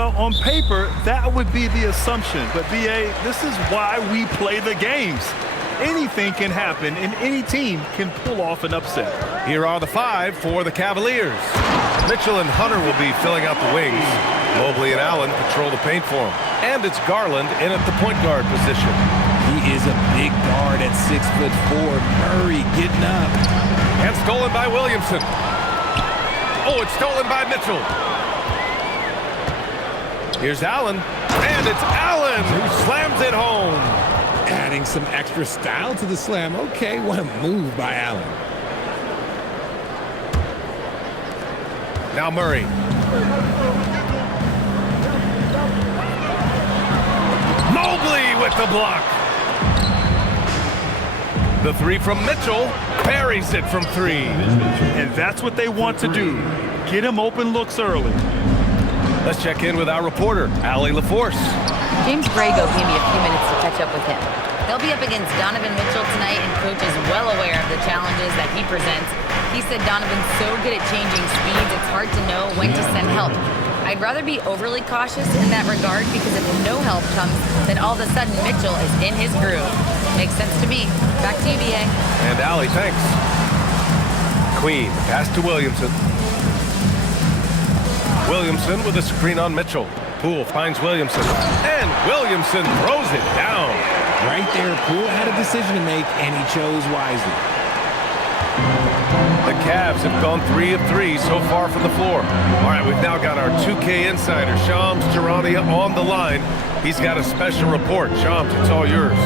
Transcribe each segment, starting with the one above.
Well, on paper, that would be the assumption. But, B.A., this is why we play the games. Anything can happen, and any team can pull off an upset. Here are the 5 for the Cavaliers. Mitchell and Hunter will be filling out the wings. Mobley and Allen patrol the paint for him. And it's Garland in at the point guard position. He is a big guard at 6'4". Murray getting up. And stolen by Williamson. Oh, it's stolen by Mitchell. Here's Allen. And it's Allen who slams it home. Adding some extra style to the slam. Okay, what a move by Allen. Now Murray. Mobley with the block. The 3 from Mitchell. Buries it from 3. And that's what they want to do. Get him open looks early. Let's check in with our reporter, Allie LaForce. James Brago gave me a few minutes to catch up with him. They'll be up against Donovan Mitchell tonight, and Coach is well aware of the challenges that he presents. He said Donovan's so good at changing speeds, it's hard to know when to send help. I'd rather be overly cautious in that regard, because if no help comes, then all of a sudden Mitchell is in his groove. Makes sense to me. Back to you, B.A. And Allie, thanks. Queen, pass to Williamson. Williamson with a screen on Mitchell. Poole finds Williamson. And Williamson throws it down. Right there, Poole had a decision to make, and he chose wisely. The Cavs have gone 3 of 3 so far from the floor. All right, we've now got our 2K insider, Shams Charania, on the line. He's got a special report. Shams, it's all yours.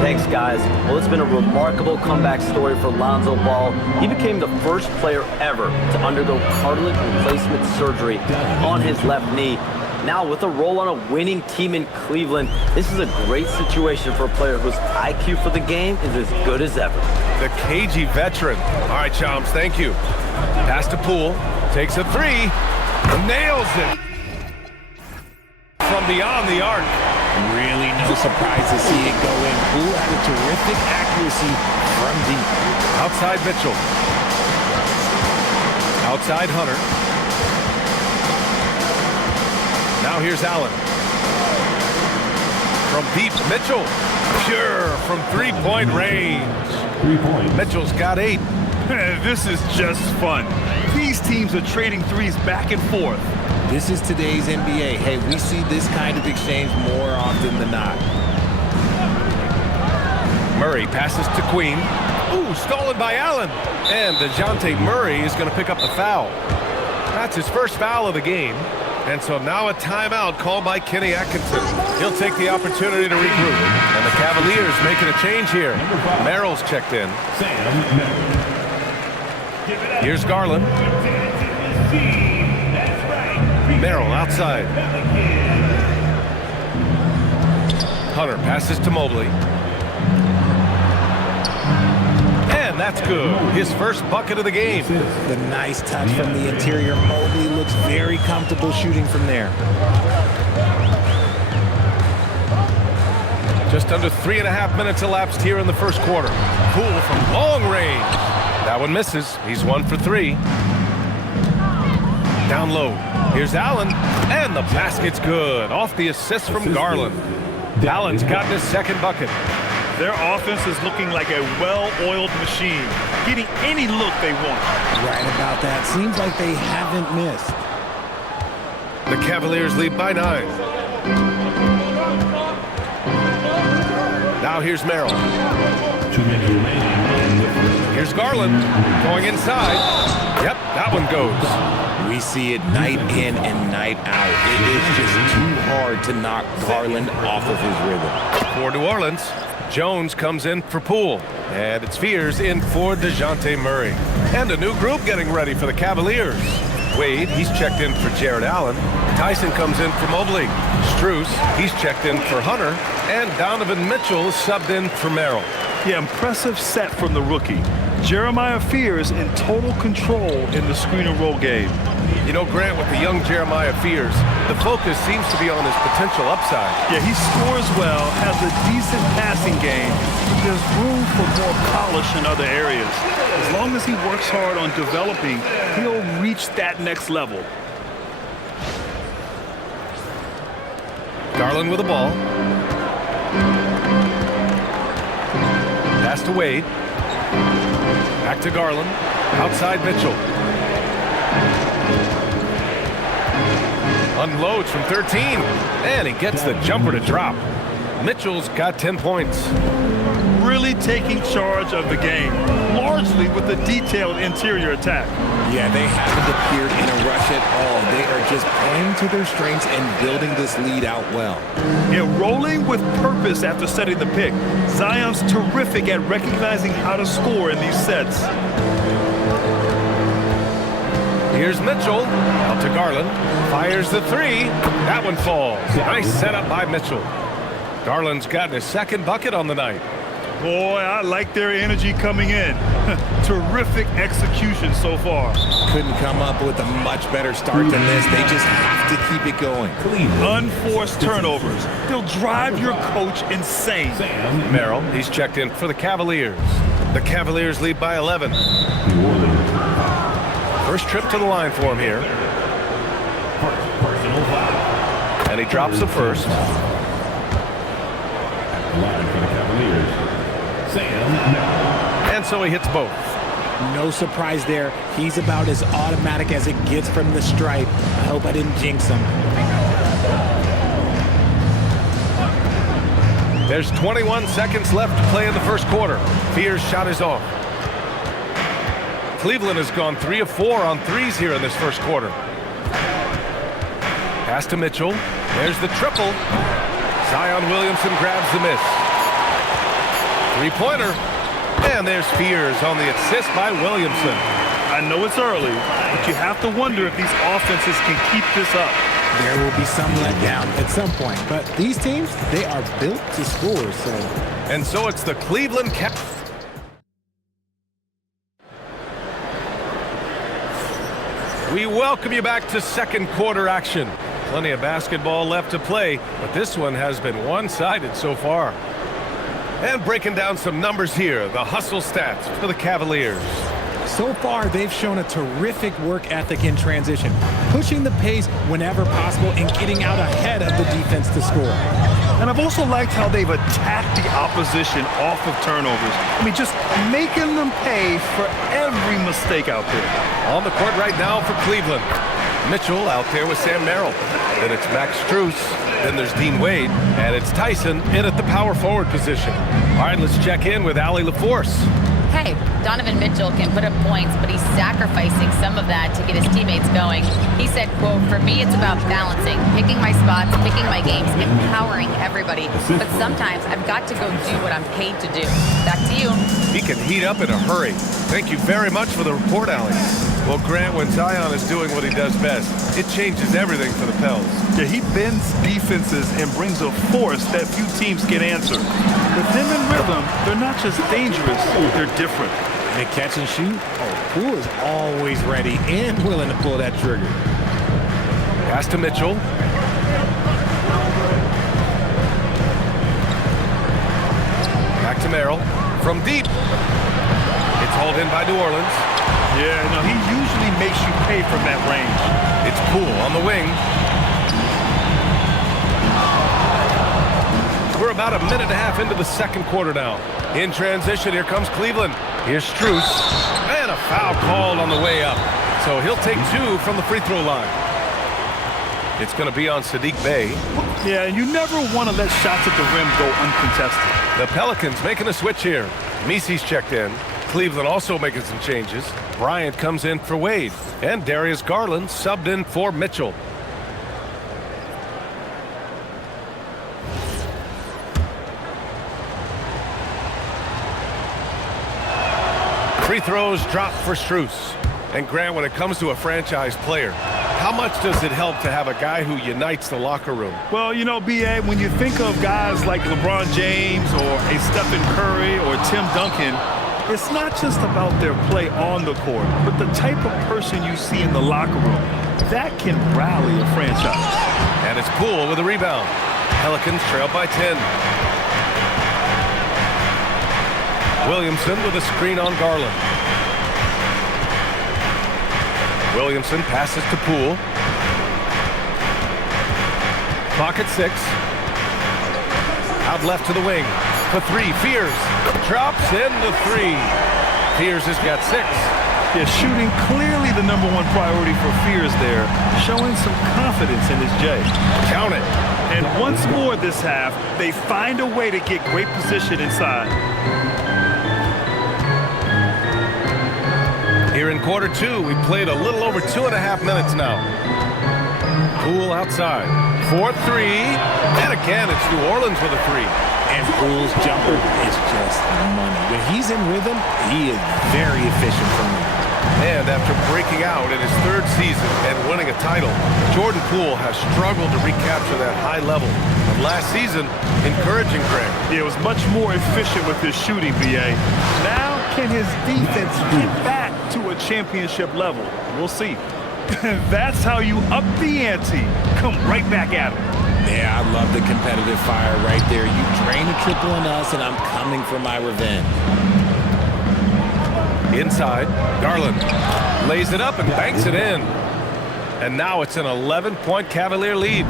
Thanks, guys. Well, it's been a remarkable comeback story for Lonzo Ball. He became the first player ever to undergo cartilage replacement surgery on his left knee. Now, with a role on a winning team in Cleveland, this is a great situation for a player whose IQ for the game is as good as ever. The cagey veteran. All right, Shams, thank you. Pass to Poole. Takes a 3. Nails it. From beyond the arc. Really no surprise to see it go in. Poole had a terrific accuracy from deep. Outside Mitchell. Outside Hunter. Now here's Allen. From deep, Mitchell. Pure from 3-point range. 3 points. Mitchell's got 8. This is just fun. These teams are trading threes back and forth. This is today's NBA. Hey, we see this kind of exchange more often than not. Murray passes to Queen. Ooh, stolen by Allen. And DeJounte Murray is going to pick up the foul. That's his first foul of the game. And so now a timeout called by Kenny Atkinson. He'll take the opportunity to regroup. And the Cavaliers making a change here. Merrill's checked in. Here's Garland. Merrill outside. Hunter passes to Mobley. And that's good. His first bucket of the game. The nice touch from the interior. Mobley looks very comfortable shooting from there. Just under 3.5 minutes elapsed here in the first quarter. Poole from long range. That one misses. He's 1 for 3. Down low. Here's Allen. And the basket's good. Off the assist from Garland. Allen's gotten his second bucket. Their offense is looking like a well-oiled machine, getting any look they want. Right about that. Seems like they haven't missed. The Cavaliers lead by 9. Now here's Merrill. 2 minutes remaining. Here's Garland going inside. Yep, that one goes. We see it night in and night out. It is just too hard to knock Garland off of his rhythm. For New Orleans, Jones comes in for Poole. And it's Fears in for DeJounte Murray. And a new group getting ready for the Cavaliers. Wade, he's checked in for Jared Allen. Tyson comes in for Mobley. Strus, he's checked in for Hunter. And Donovan Mitchell is subbed in for Merrill. Yeah, impressive set from the rookie. Jeremiah Fears in total control in the screen and roll game. You know, Grant, with the young Jeremiah Fears, the focus seems to be on his potential upside. Yeah, he scores well, has a decent passing game. There's room for more polish in other areas. As long as he works hard on developing, he'll reach that next level. Garland with the ball. Pass to Wade. Back to Garland. Outside Mitchell. Unloads from 13. And he gets the jumper to drop. Mitchell's got 10 points. Really taking charge of the game, largely with a detailed interior attack. Yeah, they haven't appeared in a rush at all. They are just playing to their strengths and building this lead out well. Yeah, rolling with purpose after setting the pick. Zion's terrific at recognizing how to score in these sets. Here's Mitchell. Out to Garland. Fires the three. That one falls. Nice setup by Mitchell. Garland's gotten his second bucket on the night. Boy, I like their energy coming in. Terrific execution so far. Couldn't come up with a much better start than this. They just have to keep it going. Unforced turnovers. They'll drive your coach insane. Merrill, he's checked in for the Cavaliers. The Cavaliers lead by 11. First trip to the line for him here. And he drops the first. Line for the Cavaliers. And so he hits both. No surprise there. He's about as automatic as it gets from the stripe. I hope I didn't jinx him. There's 21 seconds left to play in the first quarter. Fear's shot is off. Cleveland has gone 3 of 4 on threes here in this first quarter. Pass to Mitchell. There's the triple. Zion Williamson grabs the miss. Three-pointer. And there's Fears on the assist by Williamson. I know it's early, but you have to wonder if these offenses can keep this up. There will be some letdown at some point, but these teams, they are built to score, so. And so it's the Cleveland Cavaliers. We welcome you back to second quarter action. Plenty of basketball left to play, but this one has been one-sided so far. And breaking down some numbers here, the hustle stats for the Cavaliers. So far, they've shown a terrific work ethic in transition, pushing the pace whenever possible and getting out ahead of the defense to score. And I've also liked how they've attacked the opposition off of turnovers. I mean, just making them pay for every mistake out there. On the court right now for Cleveland. Mitchell out there with Sam Merrill. Then it's Max Strus. Then there's Dean Wade. And it's Tyson in at the power forward position. All right, let's check in with Allie LaForce. Hey, Donovan Mitchell can put up points, but he's sacrificing some of that to get his teammates going. He said, quote, "For me, it's about balancing, picking my spots, picking my games, empowering everybody. But sometimes I've got to go do what I'm paid to do." Back to you. He can heat up in a hurry. Thank you very much for the report, Allie. Well, Grant, when Zion is doing what he does best, it changes everything for the Pels. Yeah, he bends defenses and brings a force that few teams can answer. With him in rhythm, they're not just dangerous, they're different. And catch and shoot, Poole is always ready and willing to pull that trigger. Pass to Mitchell. Back to Merrill. From deep. It's hauled in by New Orleans. Yeah, no, he usually makes you pay from that range. It's Poole on the wing. We're about a minute and a half into the second quarter now. In transition, here comes Cleveland. Here's Strus. And a foul called on the way up. So he'll take 2 from the free throw line. It's going to be on Sadiq Bey. Yeah, and you never want to let shots at the rim go uncontested. The Pelicans making a switch here. Misi's checked in. Cleveland also making some changes. Bryant comes in for Wade. And Darius Garland subbed in for Mitchell. Free throws drop for Strus. And Grant, when it comes to a franchise player, how much does it help to have a guy who unites the locker room? Well, you know, B.A., when you think of guys like LeBron James or a Stephen Curry or Tim Duncan, it's not just about their play on the court, but the type of person you see in the locker room. That can rally a franchise. And it's Poole with a rebound. Pelicans trail by 10. Williamson with a screen on Garland. Williamson passes to Poole. Clock at 6. Out left to the wing. For 3, Fears. Drops in the 3. Fears has got 6. Yeah, shooting clearly the #1 priority for Fears there, showing some confidence in his J. Count it. And once more this half, they find a way to get great position inside. Here in quarter 2, we played a little over 2.5 minutes now. Poole outside. 4-3. And again, it's New Orleans with a 3. And Poole's jumper is just money. When he's in rhythm, he is very efficient from there. And after breaking out in his 3rd season and winning a title, Jordan Poole has struggled to recapture that high level of last season. Encouraging, Greg. He was much more efficient with his shooting, BA. Now, can his defense get back to a championship level? We'll see. That's how you up the ante. Come right back at him. Yeah, I love the competitive fire right there. You drain a triple on us, and I'm coming for my revenge. Inside, Garland lays it up and banks it in. And now it's an 11-point Cavalier lead.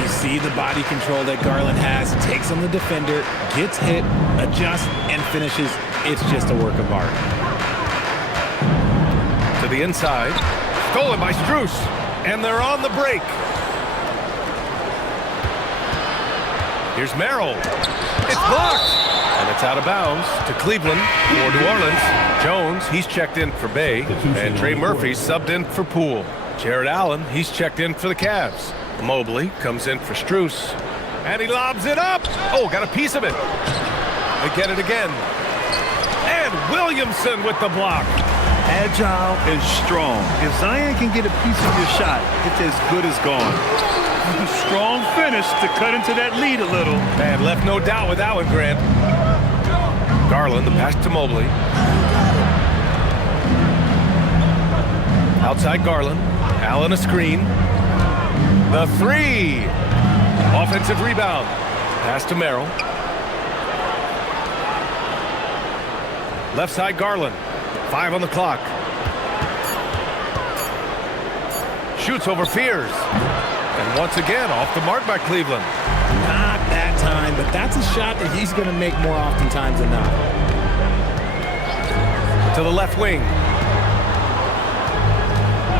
You see the body control that Garland has, takes on the defender, gets hit, adjusts, and finishes. It's just a work of art. To the inside, stolen by Strus, and they're on the break. Here's Merrill. It's blocked, and it's out of bounds to Cleveland or New Orleans. Jones, he's checked in for Bay, and Trey Murphy subbed in for Poole. Jared Allen, he's checked in for the Cavs. Mobley comes in for Strus, and he lobs it up. Oh, got a piece of it. They get it again. And Williamson with the block. Agile and strong. If Zion can get a piece of your shot, it's as good as gone. Strong finish to cut into that lead a little. Man, left no doubt with that one, Grant. Garland, the pass to Mobley. Outside Garland. Allen a screen. The 3. Offensive rebound. Pass to Merrill. Left side Garland. 5 on the clock. Shoots over Fears. And once again, off the mark by Cleveland. Not that time, but that's a shot that he's going to make more oftentimes than not. To the left wing.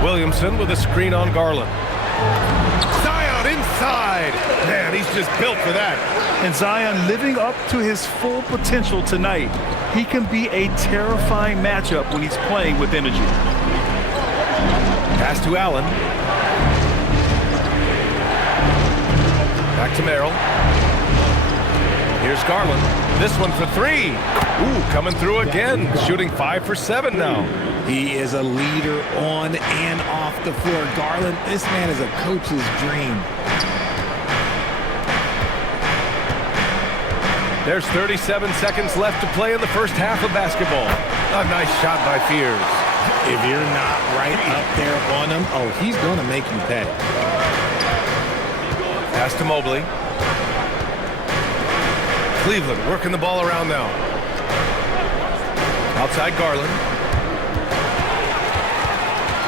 Williamson with a screen on Garland. Zion inside. Man, he's just built for that. And Zion living up to his full potential tonight. He can be a terrifying matchup when he's playing with energy. Pass to Allen. Back to Merrill. Here's Garland. This one for 3. Ooh, coming through again. Shooting 5 for 7 now. He is a leader on and off the floor. Garland, this man is a coach's dream. There's 37 seconds left to play in the first half of basketball. A nice shot by Fears. If you're not right up there on him, oh, he's going to make you pay. Pass to Mobley. Cleveland working the ball around now. Outside Garland.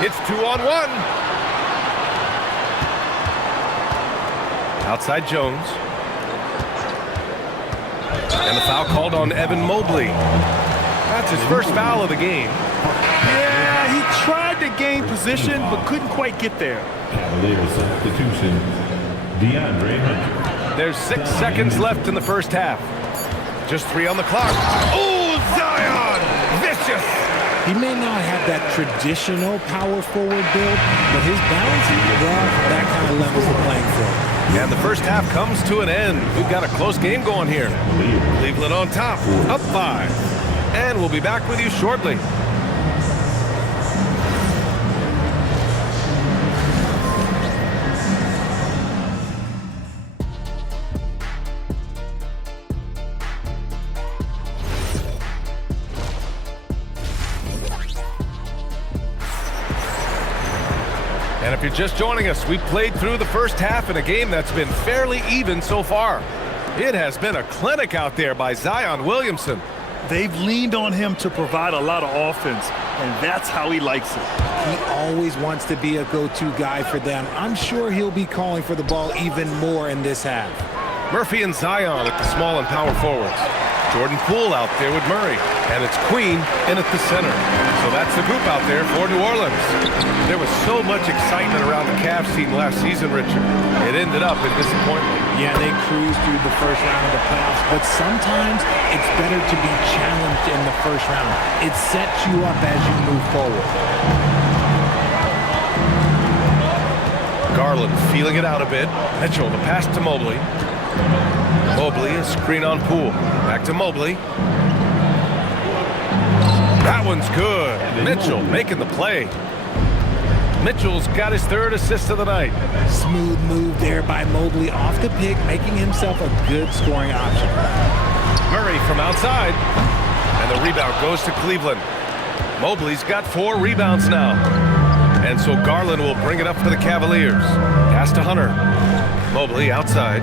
It's 2-on-1. Outside Jones. And the foul called on Evan Mobley. That's his first foul of the game. Yeah, he tried to gain position, but couldn't quite get there. Cavaliers substitution, DeAndre Hunter. There's 6 seconds left in the first half. Just 3 on the clock. Oh, Zion! Vicious! He may not have that traditional power forward build, but his balance, well, that kind of levels the playing field. And the first half comes to an end. We've got a close game going here. Cleveland on top, up 5. And we'll be back with you shortly. And if you're just joining us, we played through the first half in a game that's been fairly even so far. It has been a clinic out there by Zion Williamson. They've leaned on him to provide a lot of offense, and that's how he likes it. He always wants to be a go-to guy for them. I'm sure he'll be calling for the ball even more in this half. Murphy and Zion at the small and power forwards. Jordan Poole out there with Murray. And it's Queen in at the center. So that's the group out there for New Orleans. There was so much excitement around the Cavs team last season, Richard. It ended up in disappointment. Yeah, they cruised through the first round of the playoffs, but sometimes it's better to be challenged in the first round. It sets you up as you move forward. Garland feeling it out a bit. Mitchell, the pass to Mobley. Mobley, a screen on Poole. Back to Mobley. That one's good. Mitchell making the play. Mitchell's got his third assist of the night. Smooth move there by Mobley off the pick, making himself a good scoring option. Murray from outside. And the rebound goes to Cleveland. Mobley's got 4 rebounds now. And so Garland will bring it up for the Cavaliers. Pass to Hunter. Mobley outside.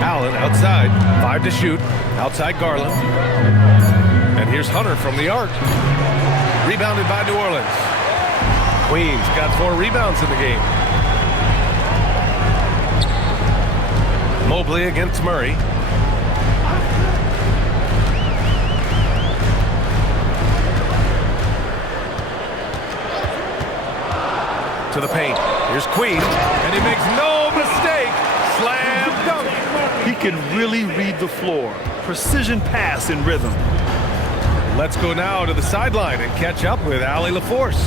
Allen outside. 5 to shoot. Outside Garland. And here's Hunter from the arc. Rebounded by New Orleans. Queens got 4 rebounds in the game. Mobley against Murray. To the paint. Here's Queen, and he makes no mistake. Slam dunk. He can really read the floor. Precision pass in rhythm. Let's go now to the sideline and catch up with Allie LaForce.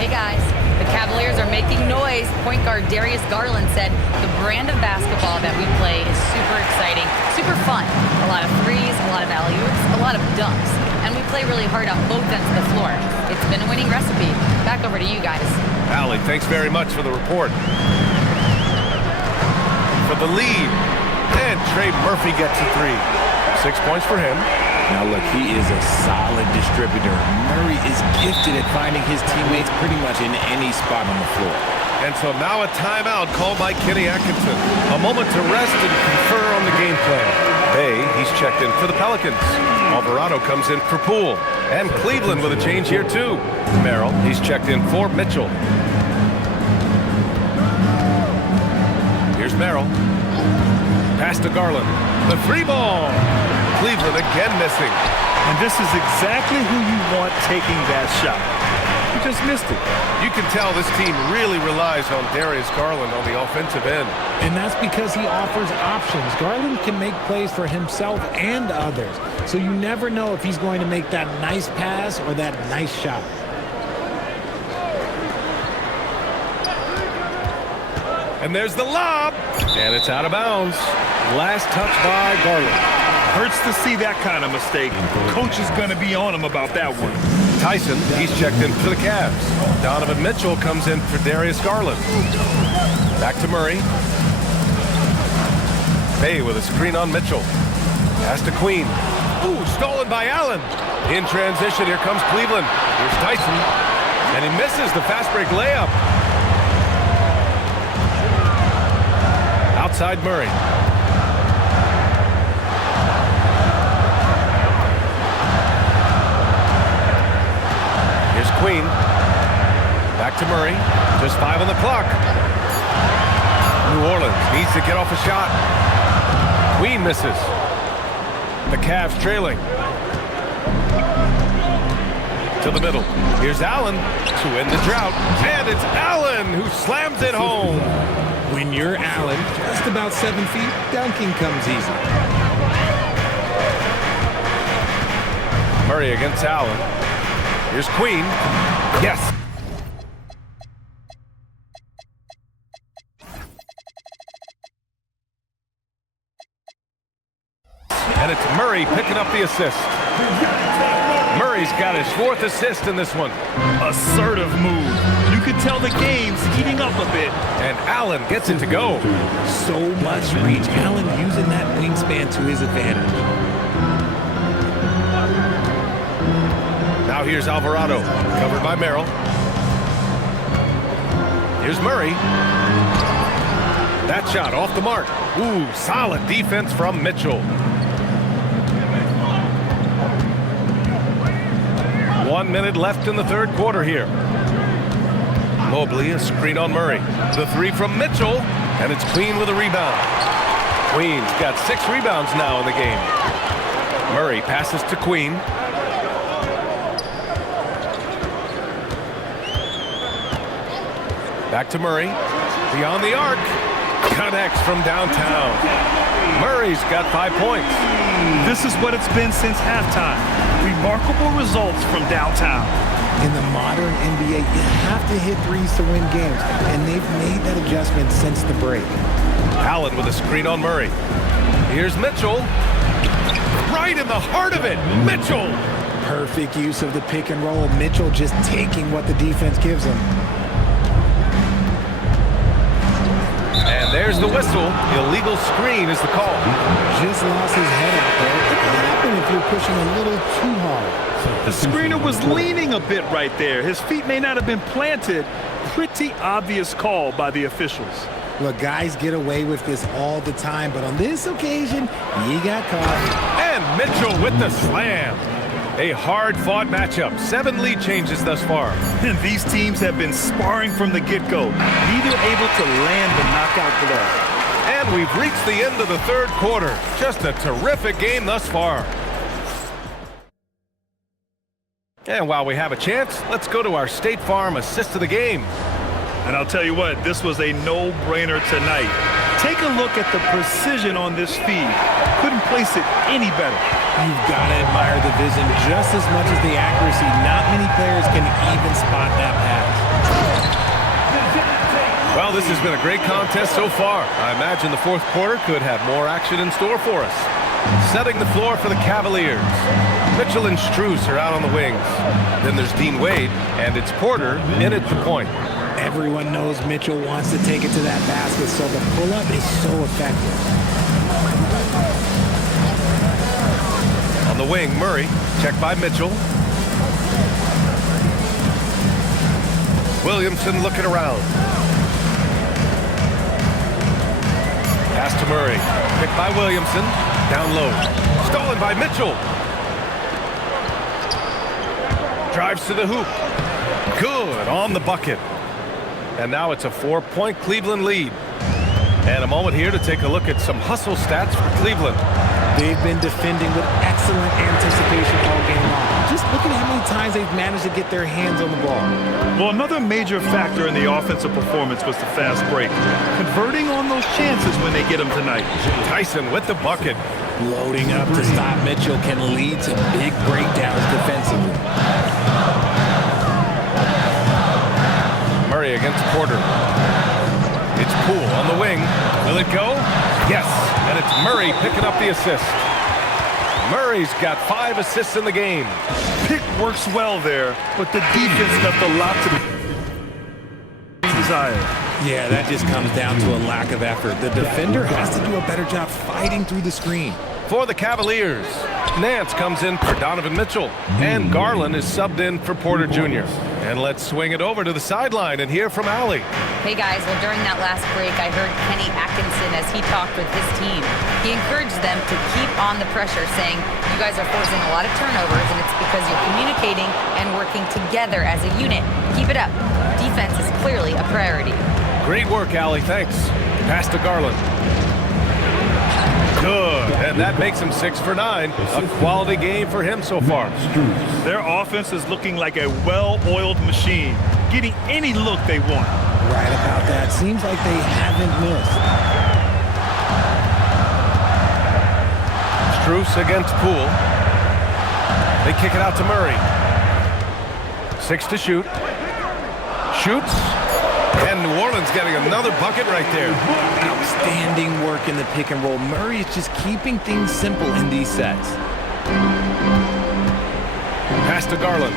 Hey guys, the Cavaliers are making noise. Point guard Darius Garland said the brand of basketball that we play is super exciting, super fun. A lot of threes, a lot of alley-oops, a lot of dunks. And we play really hard on both ends of the floor. It's been a winning recipe. Back over to you guys. Allie, thanks very much for the report. For the lead. And Trey Murphy gets a 3. 6 points for him. Now look, he is a solid distributor. Murray is gifted at finding his teammates pretty much in any spot on the floor. And so now a timeout called by Kenny Atkinson. A moment to rest and confer on the game plan. Bay, he's checked in for the Pelicans. Alvarado comes in for Poole. And Cleveland with a change here too. Merrill, he's checked in for Mitchell. Here's Merrill. Pass to Garland. The 3 ball. Cleveland again missing. And this is exactly who you want taking that shot. He just missed it. You can tell this team really relies on Darius Garland on the offensive end. And that's because he offers options. Garland can make plays for himself and others. So you never know if he's going to make that nice pass or that nice shot. And there's the lob. And it's out of bounds. Last touch by Garland. Hurts to see that kind of mistake. Coach is going to be on him about that one. Tyson, he's checked in for the Cavs. Donovan Mitchell comes in for Darius Garland. Back to Murray. Bay with a screen on Mitchell. Pass to Queen. Ooh, stolen by Allen. In transition, here comes Cleveland. Here's Tyson. And he misses the fast break layup. Outside Murray. Here's Queen. Back to Murray. Just 5 on the clock. New Orleans needs to get off a shot. Queen misses. The Cavs trailing. To the middle. Here's Allen to end the drought. And it's Allen who slams it home. When you're Allen, just about 7 feet, dunking comes easy. Murray against Allen. Here's Queen. Yes. And it's Murray picking up the assist. Murray's got his 4th assist in this one. Assertive move. You can tell the game's heating up a bit. And Allen gets it to go. So much reach. Allen using that wingspan to his advantage. Now here's Alvarado, covered by Merrill. Here's Murray. That shot off the mark. Ooh, solid defense from Mitchell. 1 minute left in the third quarter here. Mobley, a screen on Murray. The three from Mitchell, and it's Queen with a rebound. Queen's got 6 rebounds now in the game. Murray passes to Queen. Back to Murray. Beyond the arc. Connects from downtown. Murray's got 5 points. This is what it's been since halftime. Remarkable results from downtown. In the modern NBA, you have to hit threes to win games, and they've made that adjustment since the break. Allen with a screen on Murray. Here's Mitchell. Right in the heart of it. Mitchell. Perfect use of the pick and roll. Mitchell just taking what the defense gives him. And there's the whistle. Illegal screen is the call. Just lost his head out there. It can happen if you're pushing a little too hard. The screener was leaning a bit right there. His feet may not have been planted. Pretty obvious call by the officials. Look, guys get away with this all the time, but on this occasion, he got caught. And Mitchell with the slam. A hard-fought matchup. 7 lead changes thus far. And these teams have been sparring from the get-go. Neither able to land the knockout blow. And we've reached the end of the third quarter. Just a terrific game thus far. And while we have a chance, let's go to our State Farm assist of the game. And I'll tell you what, this was a no-brainer tonight. Take a look at the precision on this feed. Couldn't place it any better. You've got to admire the vision just as much as the accuracy. Not many players can even spot that pass. Well, this has been a great contest so far. I imagine the fourth quarter could have more action in store for us. Setting the floor for the Cavaliers. Mitchell and Strus are out on the wings. Then there's Dean Wade, and it's Porter in at the point. Everyone knows Mitchell wants to take it to that basket, so the pull-up is so effective. On the wing, Murray, checked by Mitchell. Williamson looking around. Pass to Murray, picked by Williamson, down low. Stolen by Mitchell. Drives to the hoop. Good on the bucket. And now it's a 4-point Cleveland lead. And a moment here to take a look at some hustle stats for Cleveland. They've been defending with excellent anticipation all game long. Just look at how many times they've managed to get their hands on the ball. Well, another major factor in the offensive performance was the fast break. Converting on those chances when they get them tonight. Tyson with the bucket. Loading up to stop Mitchell can lead to big breakdowns defensively. Murray against Porter. It's Poole on the wing. Will it go? Yes, and it's Murray picking up the assist. Murray's got 5 assists in the game. Pick works well there, but the defense left a lot to be desired. Yeah, that just comes down to a lack of effort. The defender has to do a better job fighting through the screen. For the Cavaliers, Nance comes in for Donovan Mitchell, and Garland is subbed in for Porter Jr. And let's swing it over to the sideline and hear from Allie. Hey guys, well during that last break I heard Kenny Atkinson as he talked with his team. He encouraged them to keep on the pressure, saying you guys are forcing a lot of turnovers and it's because you're communicating and working together as a unit. Keep it up. Defense is clearly a priority. Great work, Allie, thanks. Pass to Garland. Good, and that makes him 6 for 9. A quality game for him so far. Their offense is looking like a well-oiled machine, getting any look they want. Right about that. Seems like they haven't missed. Strus against Poole. They kick it out to Murray. 6 to shoot. Shoots. And New Orleans getting another bucket right there. Outstanding work in the pick and roll. Murray is just keeping things simple in these sets. Pass to Garland.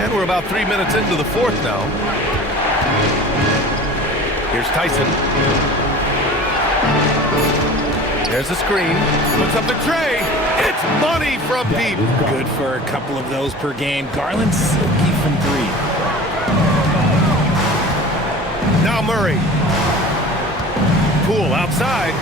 And we're about 3 minutes into the fourth now. Here's Tyson. There's the screen. Puts up the tray. It's money from deep. Good for a couple of those per game. Garland silky from 3. Now Murray. Poole outside.